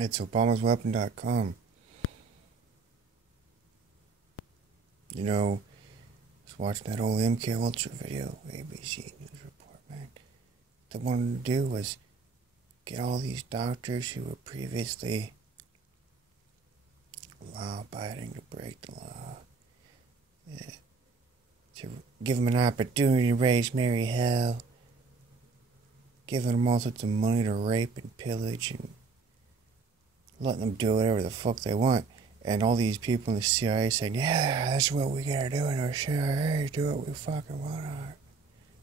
It's obamasweapon.com. You know, I was watching that old MK Ultra video, ABC News Report, man. What they wanted to do was get all these doctors who were previously law-abiding to break the law, to give them an opportunity to raise merry hell, giving them all sorts of money to rape and pillage and letting them do whatever the fuck they want. And all these people in the CIA saying, yeah, that's what we gotta do in our CIA, do what we fucking want,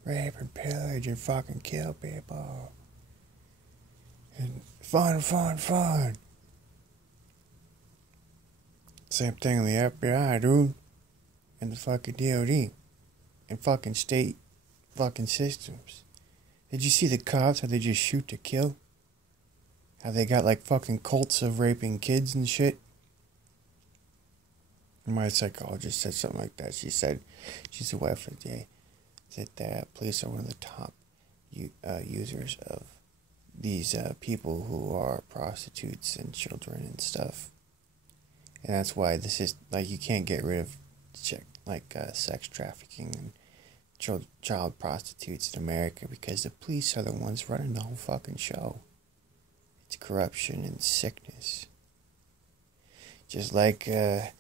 rape and pillage and fucking kill people. And fun. Same thing in the FBI, dude. And the fucking DOD. And fucking state fucking systems. Did you see the cops, how they just shoot to kill? How they got like fucking cults of raping kids and shit? My psychologist said something like that. She said, she's the wife of the day, that police are one of the top users of these people who are prostitutes and children and stuff. And that's why this is, like, you can't get rid of sex trafficking and child prostitutes in America because the police are the ones running the whole fucking show. It's corruption and sickness. Just like a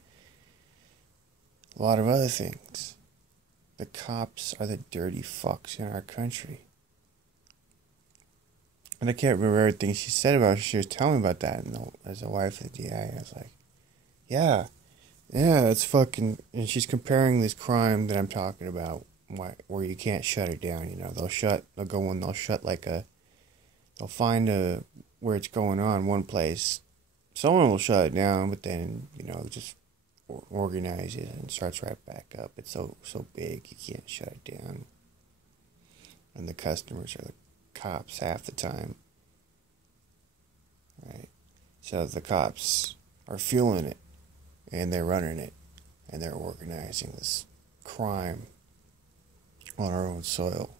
lot of other things. The cops are the dirty fucks in our country. And I can't remember everything she said about it. She was telling me about that as a wife of the DA. I was like, yeah, it's fucking... And she's comparing this crime that I'm talking about, where you can't shut it down, you know. They'll find where it's going on one place. Someone will shut it down, but then, you know, just organize it and starts right back up. It's so big, you can't shut it down. And the customers are the cops half the time. Right? So the cops are fueling it, and they're running it, and they're organizing this crime on our own soil.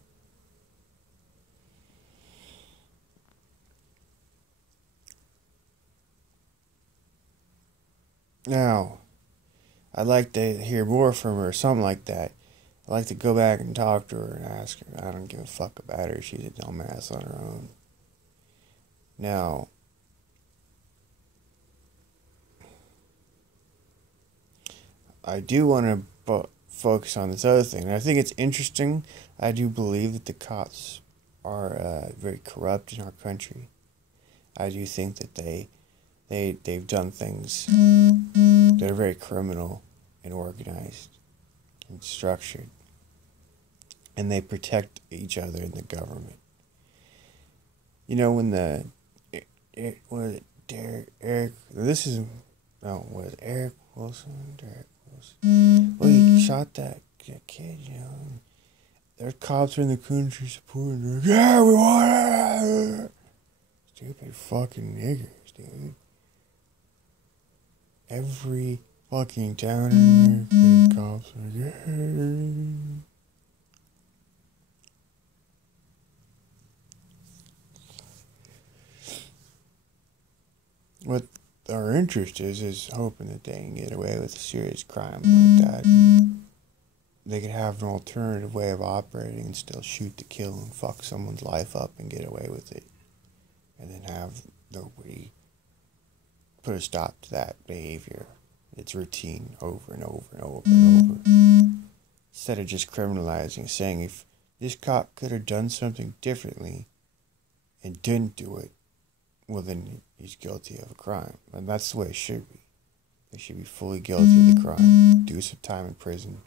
Now, I'd like to hear more from her or something like that. I'd like to go back and talk to her and ask her. I don't give a fuck about her. She's a dumbass on her own. Now, I do want to focus on this other thing. And I think it's interesting. I do believe that the cops are very corrupt in our country. I do think that they've done things that are very criminal and organized and structured. And they protect each other in the government. You know, when Eric Wilson? Well, he shot that kid, you know. There's cops in the country supporting her. Yeah, we want it! Stupid fucking niggers, dude. Every fucking town in America, cops are yeah. What our interest is hoping that they can get away with a serious crime like that. They could have an alternative way of operating and still shoot to kill and fuck someone's life up and get away with it. And then have nobody put a stop to that behavior. It's routine over and over and over and over. Instead of just criminalizing, saying if this cop could have done something differently and didn't do it, well then he's guilty of a crime. And that's the way it should be. They should be fully guilty of the crime. Do some time in prison.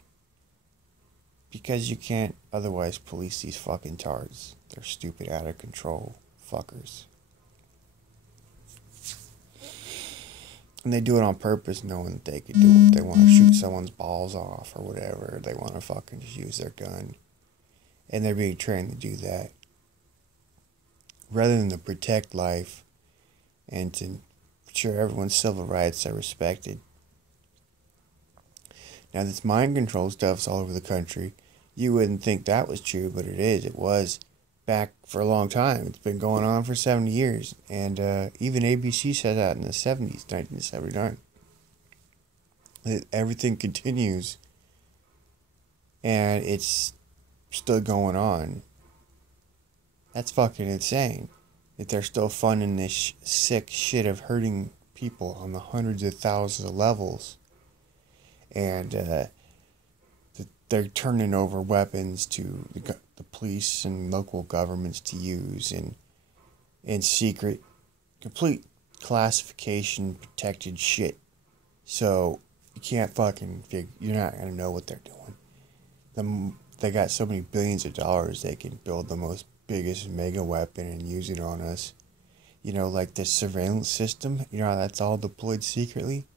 Because you can't otherwise police these fucking tards. They're stupid, out of control fuckers. And they do it on purpose, knowing that they could do it. They want to shoot someone's balls off or whatever. They want to fucking just use their gun. And they're being trained to do that. Rather than to protect life and to ensure everyone's civil rights are respected. Now, this mind control stuff's all over the country. You wouldn't think that was true, but it is. It was back for a long time. It's been going on for 70 years. And even ABC said that in the 70s, 1979. Everything continues. And it's still going on. That's fucking insane. That they're still funding this sick shit of hurting people on the hundreds of thousands of levels. And they're turning over weapons to the police and local governments to use in secret, complete classification protected shit. So you can't fucking you're not gonna know what they're doing. They got so many billions of dollars they can build the most biggest mega weapon and use it on us. You know, like the surveillance system. You know how that's all deployed secretly.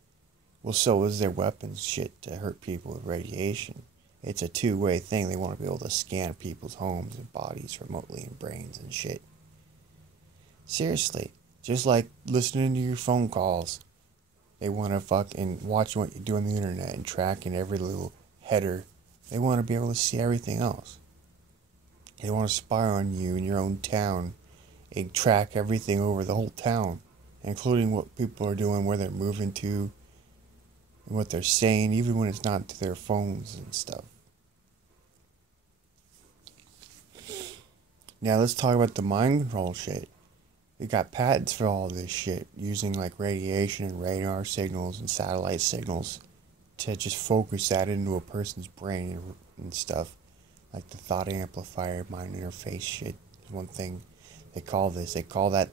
Well, so is their weapons shit to hurt people with radiation. It's a two-way thing. They want to be able to scan people's homes and bodies remotely and brains and shit. Seriously. Just like listening to your phone calls. They want to fucking watch what you do on the internet and tracking every little header. They want to be able to see everything else. They want to spy on you in your own town and track everything over the whole town, including what people are doing, where they're moving to, and what they're saying, even when it's not to their phones and stuff. Now let's talk about the mind control shit. We got patents for all this shit, using like radiation and radar signals and satellite signals to just focus that into a person's brain and stuff. Like the thought amplifier, mind interface shit is one thing they call this. They call that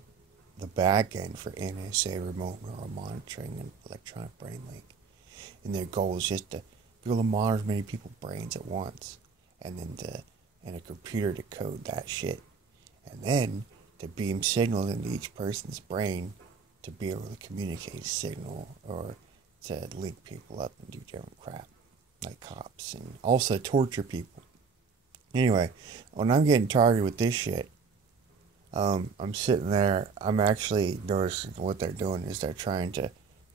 the back end for NSA remote neural monitoring and electronic brain link. And their goal is just to be able to monitor as many people's brains at once. And then and a computer to code that shit. And then to beam signals into each person's brain to be able to communicate a signal or to link people up and do different crap. Like cops. And also torture people. Anyway, when I'm getting targeted with this shit, I'm sitting there, I'm actually noticing what they're doing is they're trying to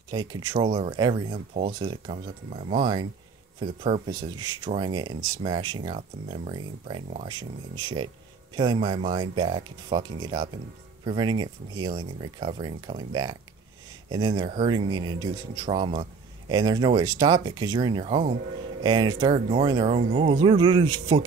take control over every impulse as it comes up in my mind for the purpose of destroying it and smashing out the memory and brainwashing me and shit, peeling my mind back and fucking it up and preventing it from healing and recovering and coming back. And then they're hurting me and inducing trauma, and there's no way to stop it because you're in your home, and if they're ignoring their own, they're these fucking